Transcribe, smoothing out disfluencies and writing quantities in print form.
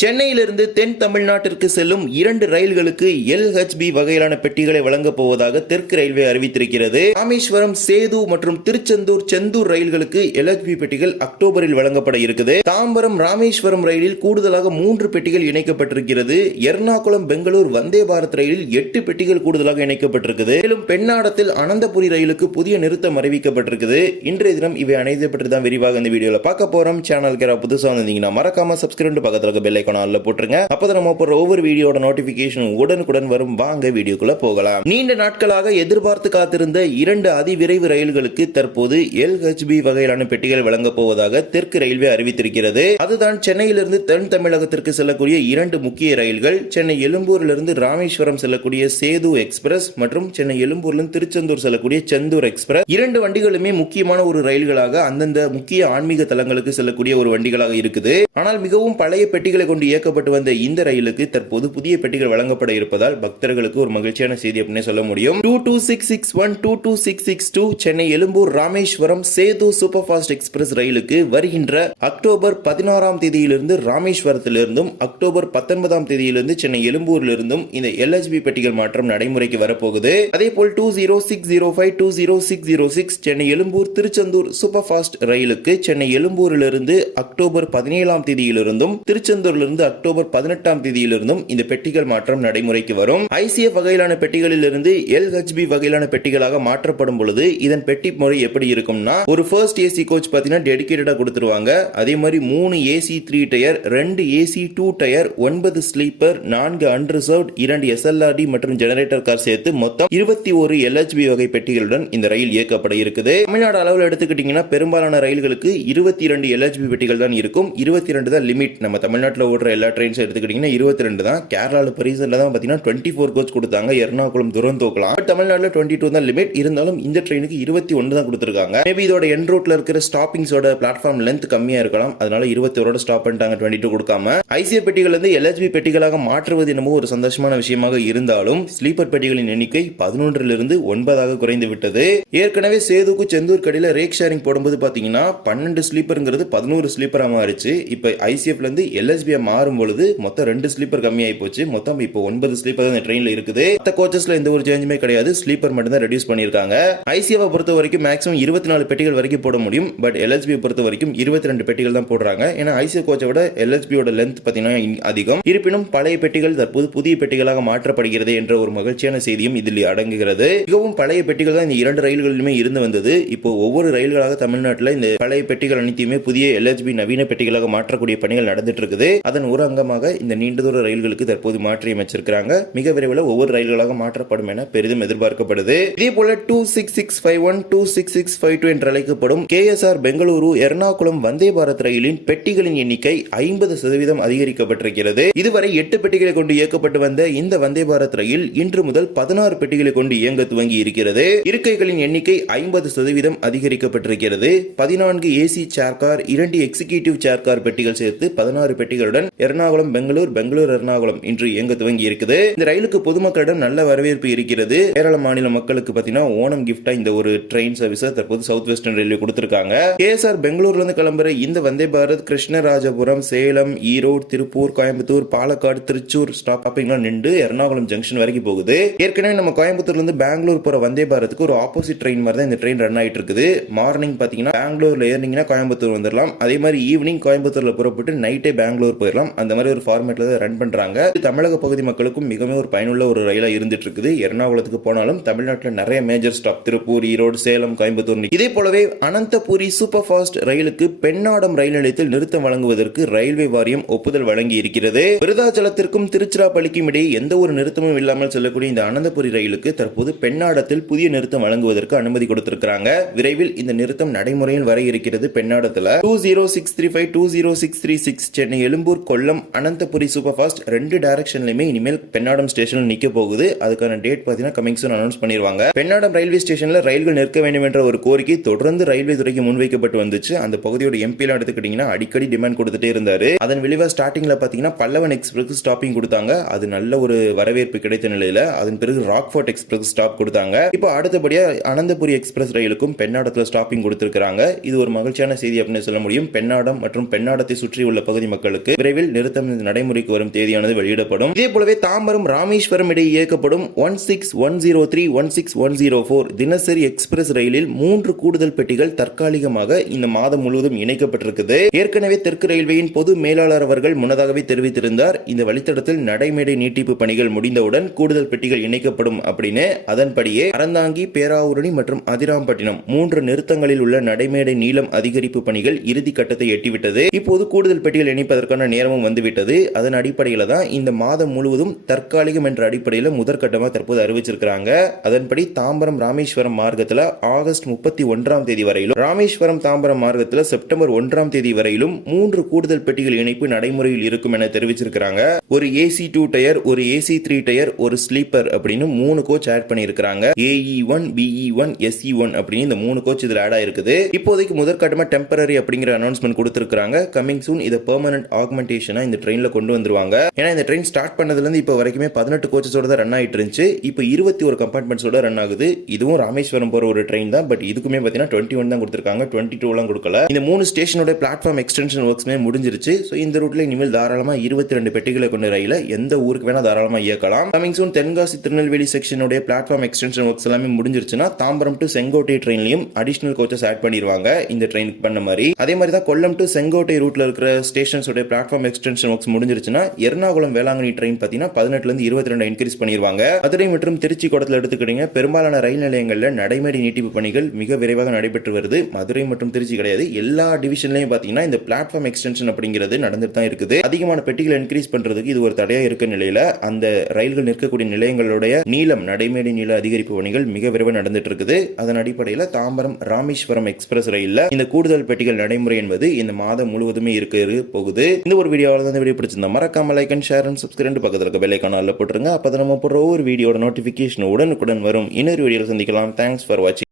சென்னையிலிருந்து தென் தமிழ்நாட்டிற்கு செல்லும் 2 ரயில்களுக்கு LHB வகையிலான பெட்டிகளை வழங்கப் போவதாக தெற்கு ரயில்வே அறிவித்திருக்கிறது. ராமேஸ்வரம், சேது மற்றும் திருச்செந்தூர், செந்தூர் ரயில்களுக்கு LHB பெட்டிகள் அக்டோபரில் வழங்கப்பட இருக்குது. தாம்பரம், ராமேஸ்வரம் ரயிலில் கூடுதலாக 3 பெட்டிகள் இணைக்கப்பட்டிருக்கிறது. எர்ணாகுளம், பெங்களூர் வந்தே பாரத் ரயிலில் 8 பெட்டிகள் கூடுதலாக இணைக்கப்பட்டிருக்குது. மேலும் பெண்ணாடத்தில் அனந்தபுரி ரயிலுக்கு புதிய நிறுத்தம் அறிவிக்கப்பட்டிருக்குது. இன்றைய தினம் இவை அனைத்து பற்றி தான் விரிவாக இந்த வீடியோல பார்க்க போறோம். சேனலுக்கு புதுசாக வந்தீங்கன்னா மறக்காம சப்ஸ்கிரைப் பக்கத்துல பெல் ஐகான் போட்டுருங்க. அப்பதான் நம்ம போற ஒவ்வொரு வீடியோட நோட்டிபிகேஷன் உடனுக்குடன் வரும். வாங்க வீடியோக்குள்ள போகலாம். நீண்ட நாட்களாக எதிர்பார்த்து காத்திருந்த 2 அதிவிரைவு ரயில்களுக்கு தற்போது LHB வகையிலான பெட்டிகள் வழங்க போவதாக தெற்கு ரயில்வே அறிவித்திருக்கிறது. அதுதான் சென்னையிலிருந்து தென் தமிழகத்திற்கு செல்லக்கூடிய 2 முக்கிய ரயில்கள். சென்னை எழும்பூரிலிருந்து ராமேஸ்வரம் செல்லக்கூடிய சேது எக்ஸ்பிரஸ் மற்றும் சென்னை எழும்பூரிலிருந்து திருச்செந்தூர் செல்லக்கூடிய செந்தூர் எக்ஸ்பிரஸ். 2 வண்டிகளுமே முக்கியமான ஒரு ரயில்களாக அந்தந்த முக்கிய ஆன்மீக தலங்களுக்கு செல்லக்கூடிய ஒரு வண்டிகளாக இருக்குது. ஆனால் மிகவும் பழைய பெட்டிகளை கொண்டு இயக்கப்பட்டு வந்த இந்த ரயிலுக்கு தற்போது புதிய பெட்டிகள் வழங்கப்பட இருப்பதால் பக்தர்களுக்கு ஒரு மகிழ்ச்சியான செய்தி அப்படின்னு சொல்ல முடியும். 22661 22662 Chennai Egmore Rameswaram Sethu super fast express ரயிலுக்கு வருகின்ற அக்டோபர் 16ஆம் தேதியிலிருந்து ராமேஸ்வரத்திலிருந்தும் அக்டோபர் 19ஆம் தேதியிலிருந்து சென்னை எழும்பூரிலிருந்தும் இந்த LHB பெட்டிகள் மாற்றம் நடைமுறைக்கு வரப்போகுது. அதேபோல் 20605 20606 சென்னை எழும்பூர் திருச்செந்தூர் சூப்பர் ஃபாஸ்ட் ரயிலுக்கு சென்னை எழும்பூரிலிருந்து அக்டோபர் 17ஆம் தேதியிலிருந்தும் திருச்செந்தூரிலிருந்து அக்டோபர் 18ஆம் தேதியிலிருந்தும் இந்த பெட்டிகள் மாற்றம் நடைமுறைக்கு வரும். ICF வகையிலான பெட்டிகளிலிருந்து LHB வகையிலான பெட்டிகளாக மாற்றப்படும் பொழுது இதன் பெட்டி முறை எப்படி இருக்கும்னா, ஒரு ஃபர்ஸ்ட் AC கோச் பாத்தீங்கன்னா டெடிகேட்டடா கொடுத்துருவாங்க. அதே மாதிரி 3 AC 3 tier, 2 AC 2 tier, 9 sleeper, 4 unreserved, 2 SLRD மற்றும் ஜெனரேட்டர் கார் சேர்த்து மொத்தம் 21 LHB வகை பெட்டிகளுடன் இந்த ரயில் இயக்கப்பட இருக்குது. தமிழ்நாடு அளவில் எடுத்துக்கிட்டீங்கன்னா பெரும்பாலான ரயில்களுக்கு 22 LHB பெட்டிகள் தான் இருக்கும். 22 தான் லிமிட். நம்ம தமிழ்நாட்டில் ஓடுற எல்லா ட்ரெயின்ஸ் எடுத்துக்கிட்டீங்கன்னா 22 தான். கேரளாவில் ரீசன்ல தான் பார்த்தீங்கன்னா 24 கோச் கொடுத்தாங்க. எர்ணாகுளம் துரந்தோக்கலாம். தமிழ்நாட்டில் 22 தான் லிமிட். இருந்தாலும் இந்த ட்ரெயினுக்கு 21 தான் கொடுத்துருக்காங்க. மேபி இதோட என் ரூட்ல இருக்கிற ஸ்டாப்பிங்ஸோட பிளாட்ஃபார்ம் லென்த் கம்மியா இருக்கலாம். அதனால 21 ஸ்டாப் பண்ணிட்டாங்க, 22 கொடுக்காம. ICF பெட்டிகள் வந்து LHB பெட்டிகளாக மாற்றுவது என்னமோ ஒரு சந்தோஷமான விஷயமாக இருந்தாலும் ஸ்லீப்பர் பெட்டிகளின் எண்ணிக்கை 11 9 குறைந்து விட்டது. ஏற்கனவே சேதுக்கு செந்தூர் கடையில ரேக் ஷேரிங் போடும்போது பாத்தீங்கன்னா 12 ஸ்லீப்பர்ங்கிறது 11 ஸ்லீப்பரா மாறிச்சு. இப்ப ICF இருந்து LHB மாறும் பொழுது மொத்தம் 2 ஸ்லீப்பர் கம்மியாகி போச்சு. மொத்தம் இப்போ 9 ஸ்லீப்பர் தான் இந்த ட்ரெயின்ல இருக்குது. மற்ற கோச்சஸ்ல எந்த ஒரு சேஞ்சுமே கிடையாது. ஸ்லீப்பர் மட்டும் தான் ரெடியூஸ் பண்ணிருக்காங்க. ICF பொறுத்த வரைக்கும் மேக்ஸிமம் 24 பெட்டிகள் வரைக்கும் போட முடியும். பட் LHB பொறுத்த வரைக்கும் 22 பெட்டிகள் தான் போடுறாங்க. ஏன்னா ICF கோச்சை விட LHB யோட லென்த் பாத்தீங்கன்னா அதிகம். இருப்பினும் பழைய பெட்டிகள் தற்போது புதிய பெட்டிகளாக மாற்றப்படுகிறது என்ற ஒரு மகிழ்ச்சியான செய்தியும் இதில் அடங்குகிறது. மிகவும் பழைய பெட்டிகள் தான் இந்த 2 ரயில்களிலுமே இருந்து வந்தது. இப்போ ஒவ்வொரு ரயில்களாக தமிழ்நாட்டில் இந்த பழைய பெட்டிகள் அனைத்தையுமே புதிய LHB நவீன பெட்டிகளாக மாற்றக்கூடிய பணிகள் நடந்துட்டு இருக்குது. அதன் ஒரு அங்கமாக இந்த நீண்ட தூர ரயில்களுக்கு தற்போது மாற்றி அமைச்சிருக்காங்க. மிக விரைவில் ஒவ்வொரு ரயில்களாக மாற்றப்படும் என பெரிதும் எதிர்பார்க்கப்படுது. இதே போல 26651 26652 என்று அழைக்கப்படும் KSR பெங்களூரு எர்ணாகுளம் வந்தே பாரத் ரயிலின் பெட்டிகளின் எண்ணிக்கை 50% அதிகரிக்கப்பட்டிருக்கிறது. இதுவரை 8 பெட்டிகளை கொண்டு இயக்கப்பட்டு வந்த இந்த வந்தே பாரத் ரயில் இன்று முதல் 16 பெட்டிகளை கொண்டு இயங்க துவங்கி இருக்கிறது. இருக்கைகளின் எண்ணிக்கை 50% அதிகரிக்கப்பட்டிருக்கிறது. 14 AC chair car, 2 executive chair car பெட்டிகள் சேர்த்து 16 பெட்டிகளுடன் எர்ணாகுளம் பெங்களூர், பெங்களூர் எர்ணாகுளம் இன்று இயங்க துவங்கி இருக்குது. இந்த ரயிலுக்கு பொதுமக்களிடம் நல்ல வரவேற்பு இருக்கிறது. கேரள மாநில மக்களுக்கு பாத்தீங்கன்னா ஓணம் கிஃப்டா இந்த ஒரு ட்ரெயின் சர்வீஸ் தற்போது சவுத் வெஸ்டர்ன் ரயில்வே கொடுத்திருக்காங்க. KSR பெங்களூர்ல இருந்து கிளம்புற இந்த வந்தே பாரத் கிருஷ்ணராஜபுரம், சேலம், ஈரோடு, திருப்பூர், கோயம்புத்தூர், பாலக்காடு, திருச்சூர் ஸ்டாப்பிங்லாம் நின்று எர்ணாகுளம் ஜங்ஷன் வரைக்கும் போகுது. ஏற்கனவே நம்ம கோயம்புத்தூர்ல இருந்து பெங்களூர் போற வந்தே பாரத்துக்கு ஒரு ஆப்போசிட் ட்ரெயின் மாதிரி தான் இந்த ட்ரெயின் ரன் ஆயிட்டு இருக்குது. மார்னிங் பாத்தீங்கன்னா பெங்களூர்ல ஏறினீங்கன்னா கோயம்புத்தூர் வந்துடலாம். அதே மாதிரி ஈவினிங் கோயம்புத்தூர்ல புறப்பட்டு நைட்டே பெங்களூர் போயிடலாம். அந்த மாதிரி ஒரு ஃபார்மேட்ல தான் ரன் பண்றாங்க. தமிழக பகுதி மக்களுக்கும் மிகவும் ஒரு பயனுள்ள ஒரு ரயிலா இருந்துட்டு இருக்குது. எர்ணாகுளத்துக்கு போனாலும் தமிழ்நாட்டில் நிறைய மேஜர் ஸ்டாப் திருப்பூர், ஈரோடு, சேலம், கோயம்புத்தூர். இதே போலவே அனந்தபுரி சூப்பர் ஃபாஸ்ட் ரயிலுக்கு பெண்ணாடம் ரயில் நிலையத்தில் நிறுத்தம் வழங்குவதற்கு ரயில்வே வாரியம் ஒப்புதல் வழங்கி இருக்கிறது. விருதாச்சலத்திற்கும் திருச்சிராப்பள்ளிக்கும் இடையே எந்த ஒரு நிறுத்தமும் இல்லாமல் செல்லக்கூடிய இந்த அனந்தபுரி ரயிலுக்கு தற்போது பெண்ணாடத்தில் புதிய நிறுத்தம் வழங்குவதற்கு அனுமதி கொடுத்திருக்கிறாங்க. விரைவில் இந்த நிறுத்தம் நடைமுறையில் வர இருக்கிறது. பெண்ணாடத்துல 20635 20636 சென்னை எழும்பூர், கொல்லம், அனந்தபுரி சூப்பர் ஃபாஸ்ட் 2 டைரக்ஷன்லயுமே இனிமேல் பெண்ணாடம் ஸ்டேஷன்ல நிக்க போகுது. அதுக்கான டேட் பாத்தீங்கன்னா கமிங் சூன் அனௌன்ஸ் பண்ணிடுவாங்க. பெண்ணாடம் ரயில்வே ஸ்டேஷன்ல ரயில்கள் நிற்க வேண்டும் என்ற ஒரு கோரிக்கை தொடர்ந்து ரயில்வே துறைக்கு முன்வைக்கப்பட்டு வந்துச்சு. அந்த பகுதியோட MP எல்லாம் எடுத்துக்கிட்டீங்கன்னா அடிக்கடி டிமாண்ட் கொடுத்துட்டே இருந்தாரு. அதன் விளைவா ஸ்டார்டிங்ல பாத்தீங்கன்னா பல்லவன் எக்ஸ்பிரஸ் ஸ்டாப்பிங் கொடுத்தாங்க. அது நல்ல ஒரு வரவேற்பு கிடைத்த நிலையில அதன் பிறகு ராக்ஃபோர்ட் எக்ஸ்பிரஸ் ஸ்டாப் கொடுத்தாங்க. இப்போ அடுத்தபடியா அனந்தபுரி எக்ஸ்பிரஸ் ரயிலுக்கும் பெண்ணாடத்துல ஸ்டாப்பிங் கொடுத்திருக்காங்க. இது ஒரு மகிழ்ச்சியான செய்தி அப்படின்னு சொல்ல முடியும். பெண்ணாடம் மற்றும் பெண்ணாடத்தை சுற்றி உள்ள பகுதி மக்களுக்கு விரைவில் நிறுத்தம் நடைமுறைக்கு வரும் தேதியானது வெளியிடப்படும். இதே போலவே தாம்பரம் ராமேஸ்வரம் இடையே இயக்கப்படும் 16103 16104 தினசரி எக்ஸ்பிரஸ் ரயிலில் 3 கூடுதல் பெட்டிகள் தற்காலிகமாக இந்த மாதம் முழுவதும் இணைக்கப்பட்டிருக்குது. ஏற்கனவே தெற்கு ரயில்வேயின் பொது மேலாளர் அவர்கள் முன்னதாகவே தெரிவித்திருந்தார், இந்த வழித்தடத்தில் நடைமேடை நீட்டிப்பு பணிகள் முடிந்தவுடன் கூடுதல் பெட்டிகள் இணைக்கப்படும் அப்படின்னு. அதன்படியே அறந்தாங்கி, பேராவூரணி மற்றும் அதிராம்பட்டினம் 3 நிறுத்தங்களில் உள்ள நடைமேடை நீளம் அதிகரிப்பு பணிகள் இறுதி கட்டத்தை எட்டிவிட்டது. இப்போது கூடுதல் பெட்டிகள் இணைப்பதற்கான நேரமும் வந்துவிட்டது. அதன் அடிப்படையில் தான் இந்த மாதம் முழுவதும் தற்காலிகம் என்ற அடிப்படையில் முதற்கட்டமாக தற்போது அறிவிச்சிருக்கிறாங்க. அதன்படி தாம்பரம் ராமேஸ்வரம் மார்க்கத்தில் ஆகஸ்ட் 31ஆம் தேதி வரையிலும், ராமேஸ்வரம் தாம்பரம் மார்க்கத்தில் செப்டம்பர் 1ஆம் தேதி வரையிலும் 3 கூடுதல் பெட்டிகள் இணைப்பு நடைமுறையில் இருக்கும் என தெரிவிச்சிருக்கிறாங்க. ஒரு ஏசி 2 டயர், ஒரு ஏசி 3 டயர், ஒரு ஸ்லீப்பர் அப்படின்னு 3 கோச் ஆட் பண்ணியிருக்கிறாங்க. AE1, BE1, SE1 அப்படின்னு இந்த 3 கோச் இதுல ஆட் ஆயிருக்குது. இப்போதைக்கு முதற்கட்டமா டெம்பரரி அப்படிங்கிற அனௌன்ஸ்மெண்ட் கொடுத்திருக்காங்க. கமிங் சூன் இத பெர்மனன்ட் ஆக்மெண்டேஷனா இந்த ட்ரெயின்ல கொண்டு வந்துருவாங்க. ஏன்னா இந்த ட்ரெயின் ஸ்டார்ட் பண்ணதுல இருந்து இப்போ வரைக்குமே 18 கோச்சஸோட தான் ரன் ஆயிட்டு இருந்துச்சு. இப்போ 21 கம்பார்ட்மெண்ட்ஸோட ரன் ஆகுது. இதுவும் ராமேஸ்வரம் போற ஒரு ட்ரெயின் தான். பட் இதுக்குமே பாத்தீங்கன்னா 21 தான் கொடுத்திருக்காங்க, 22 எல்லாம் கொடுக்கல. இந்த 3 ஸ்டேஷனோட பிளாட்ஃபார்ம் எக்ஸ்டென்ஷன் ஒர்க்ஸ்மே முடிஞ்சிருச்சு. சோ இந்த ரூட்ல இனிமேல் தாராளமா 22 பெட்டிகளை கொண்ட ரயில எந்த ஊருக்கு வேணா தாராளமா இயக்கலாம். கமிங் சூன் தென்காசி திருநெல்வேலி செக்ஷனோட பிளாட்ஃபார்ம் எக்ஸ்டென்ஷன் ஒர்க்ஸ் எல்லாமே முடிஞ்சிருச்சுன்னா தாம்பரம் டு செங்கோட்டை ட்ரெயின்லயும் அடிஷனல் கோச்சஸ் ஆட் பண்ணிடுவாங்க இந்த ட்ரெயினுக்கு பண்ண மாதிரி. அதே மாதிரி தான் கொல்லம் டு செங்கோட்டை ரூட்ல இருக்கிற ஸ்டேஷன்ஸோட பிளாட்ஃபார்ம் எக்ஸ்டென்ஷன் ஒர்க்ஸ் முடிஞ்சிருச்சுன்னா எர்ணாகுளம் வேளாங்கண்ணி ட்ரெயின் பாத்தீங்கன்னா 18ல இருந்து 22 இன்க்ரீஸ் பண்ணிடுவாங்க. மதுரை மற்றும் திருச்சி கோடத்துல எடுத்துக்கிட்டீங்க பெரும்பாலான ரயில் நிலையங்கள்ல நடைமேடை நீட்டிப்பு பணிகள் மிக விரைவாக நடைபெற்று வருது. மதுரை மற்றும் திருச்சி கிடையாது, எல்லா டிவிஷன்லயும் பாத்தீங்கன்னா இந்த பிளாட்ஃபார்ம் எக்ஸ்டென்ஷன் அப்படிங்கிறது நடந்துட்டு தான் இருக்குது. அதிகமான பெட்டிகள் இன்க்ரீஸ் பண்றதுக்கு இது ஒரு தடையா இருக்க நிலையில அந்த ரயில்கள் நிற்கக்கூடிய நிலையங்களுடைய நீளம், நடைமேடை நீள அதிகரிப்பு பணிகள் மிக விரைவாக நடந்துட்டு இருக்குது. அதன் அடிப்படையில் தாம்பரம் ராமேஸ்வரம் எக்ஸ்பிரஸ் ரயில்ல இந்த கூடுதல் பெட்டிகள் நடைமுறை என்பது இந்த மாதம் முழுவதுமே இருக்க போகுது. இந்த ஒரு வீடியோவில் தான் வீடியோ பிடிச்சிருந்தா மறக்காம like and share and subscribe பக்கத்தில் இருக்க பெல் ஐகானை போட்டுருங்க. அப்பதான் நம்ம போடுற ஒரு வீடியோட நோட்டிபிகேஷன் உடனுக்குடன் வரும். இன்னொரு வீடியோவில் சந்திக்கலாம். தேங்க்ஸ் ஃபார் வாட்சிங்.